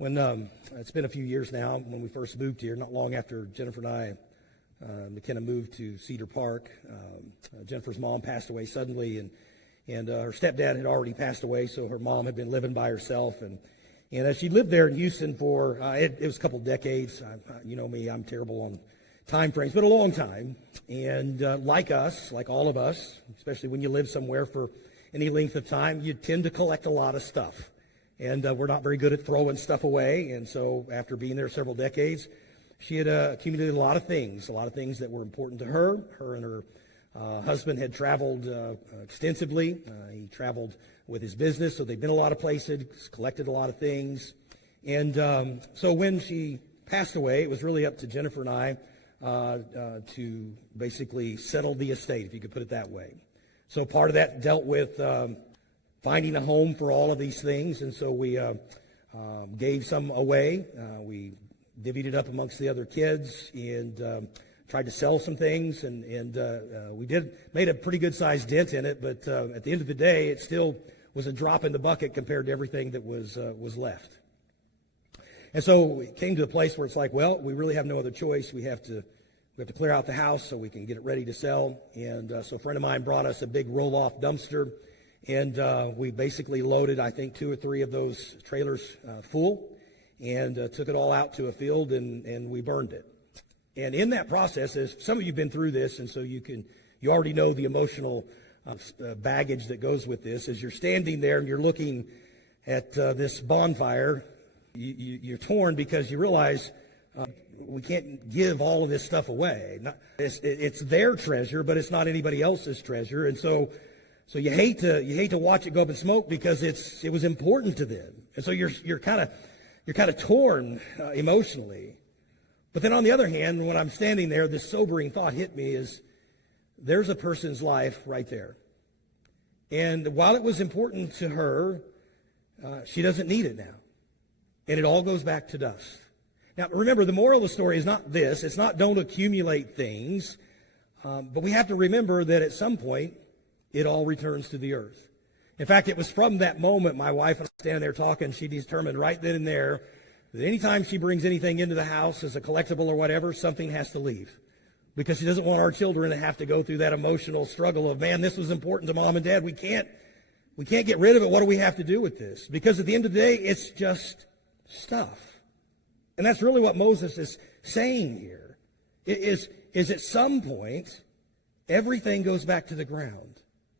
It's been a few years now, when we first moved here, not long after Jennifer and I, McKenna, moved to Cedar Park. Jennifer's mom passed away suddenly, and her stepdad had already passed away, so her mom had been living by herself. And she lived there in Houston for, it was a couple decades. You know me, I'm terrible on time frames, but a long time. And like all of us, especially when you live somewhere for any length of time, you tend to collect a lot of stuff. And we're not very good at throwing stuff away. And so after being there several decades, she had accumulated a lot of things that were important to her. Her and her husband had traveled extensively. He traveled with his business, so they'd been a lot of places, collected a lot of things. And so when she passed away, it was really up to Jennifer and I to basically settle the estate, if you could put it that way. So part of that dealt with finding a home for all of these things, and so we gave some away. We divvied it up amongst the other kids and tried to sell some things, and we made a pretty good sized dent in it. But at the end of the day, it still was a drop in the bucket compared to everything that was left. And so it came to a place where it's like, well, we really have no other choice. We have to clear out the house so we can get it ready to sell. And so a friend of mine brought us a big roll-off dumpster. And we basically loaded, I think, 2 or 3 of those trailers full and took it all out to a field, and we burned it. And in that process, as some of you have been through this, and so you already know the emotional baggage that goes with this. As you're standing there and you're looking at this bonfire, you're torn because you realize we can't give all of this stuff away. It's their treasure, but it's not anybody else's treasure, and so you hate to watch it go up in smoke because it was important to them, and so you're kind of torn emotionally. But then on the other hand, when I'm standing there, this sobering thought hit me: is there's a person's life right there, and while it was important to her, she doesn't need it now, and it all goes back to dust. Now remember, the moral of the story is not this. It's not don't accumulate things, but we have to remember that at some point it all returns to the earth. In fact, it was from that moment my wife and I standing there talking, she determined right then and there that anytime she brings anything into the house as a collectible or whatever, something has to leave. Because she doesn't want our children to have to go through that emotional struggle of, man, this was important to mom and dad. We can't get rid of it. What do we have to do with this? Because at the end of the day, it's just stuff. And that's really what Moses is saying here. Is at some point, everything goes back to the ground.